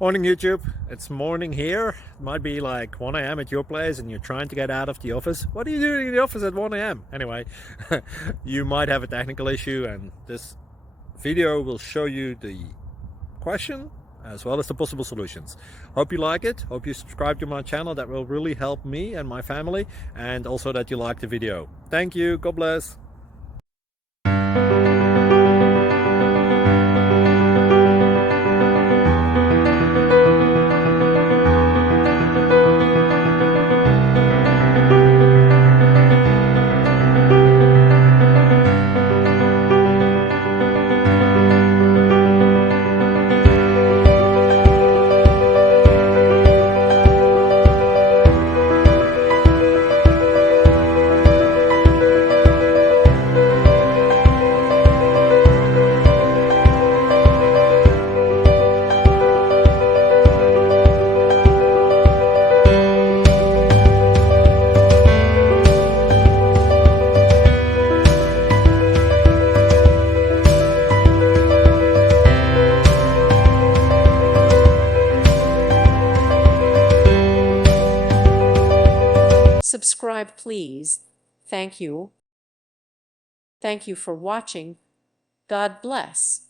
Morning YouTube, it's morning here. It might be like 1 a.m. at your place and you're trying to get out of the office. What are you doing in the office at 1 a.m.? Anyway, you might have a technical issue and this video will show you the question as well as the possible solutions. Hope you like it, hope you subscribe to my channel. That will really help me and my family, and also that you like the video. Thank you, God bless. Subscribe, please. Thank you. Thank you for watching. God bless.